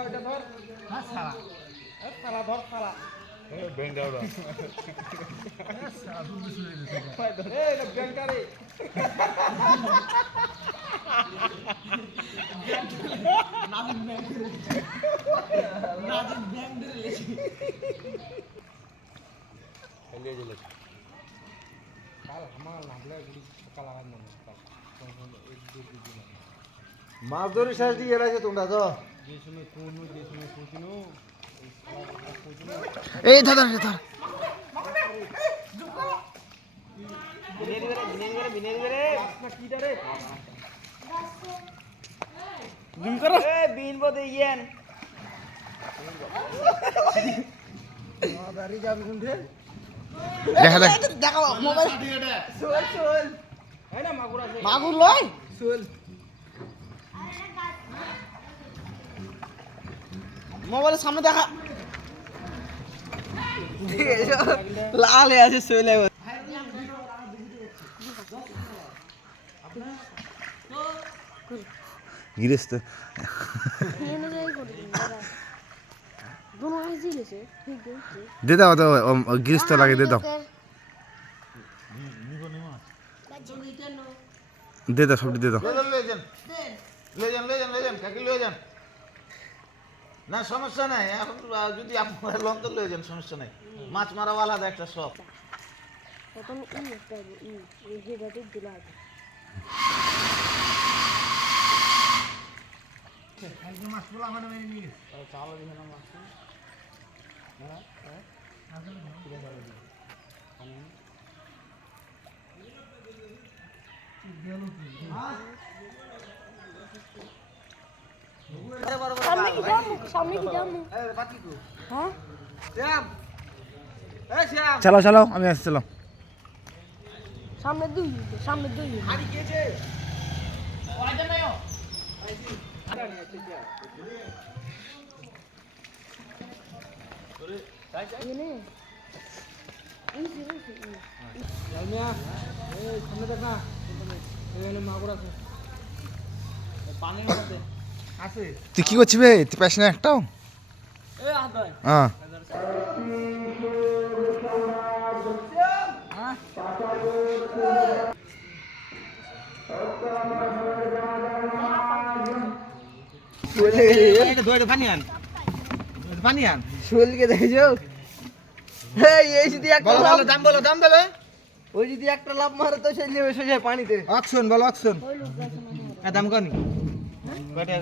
ওটা ধর হ্যাঁ শালা শালা ধর শালা এই বেঙ্গাউড়া শালা দুধ শুনে দিছে এই এটা বেঙ্গারে নাজিম ব্যাং ধরেছি এলিয়ে দিলে কাল আমার লাগলে গুলি সকাল লাগাই না মাছ ধরে শেষ দিয়ে রাখে তোমরা তো যে সময় কোন যে সময় পৌঁছনো এই ধর ধর ধর বিনে দিবে না কি রে জুম করো এ বিন বদে ইয়েন দাঁড়ি যাবি কোনতে দেখা দেখ দেখো মোবাইল সোল সোল এই না মাগুর আছে মাগুর লয় সোল মোবাইলের সামনে দেখা লাল হয়ে আছে সোলে গিরেস্ত দে দাও তো গিরেস্ত লাগে দে দাও দে দাও সবটি দে দাও লয়ে যান কাকি লয়ে যান না সমস্যা নাই এখন যদি আপনারা লন তো লয়ে যান সমস্যা নাই মাছ মারা আলাদা একটা শখ এখন এই যেটাতে দিলা আছে আজকে মাছ পোলা মানে মেরে নিয়ে চালো দিবে না মাছ হ্যাঁ হ্যাঁ আসলে পুরো ভালো দিবে গেল কি সামনে কি যাবো এই বাকি কো হ্যাঁ শ্যাম এই শ্যাম চলো চলো আমি আসছি চলো সামনে দুই হাড়ি গেছে ওইটা নাও এনে জালমিয়া এই সামনে দেখ না এখানে মাগুর আছে পানির মধ্যে আছে তুই কি করছিস বে তুই পাস না একটাও এই হাত ধরে হ্যাঁ এটা ধরে পানি আন পানি আন শুলকে দেখছো এই যদি একটা দাম বলো ওই যদি একটা লাভ মারে তো সে নেবে সোজা পানিতে অকশন বলো অকশন ওই লোক আছে না দাম কনি কয়টা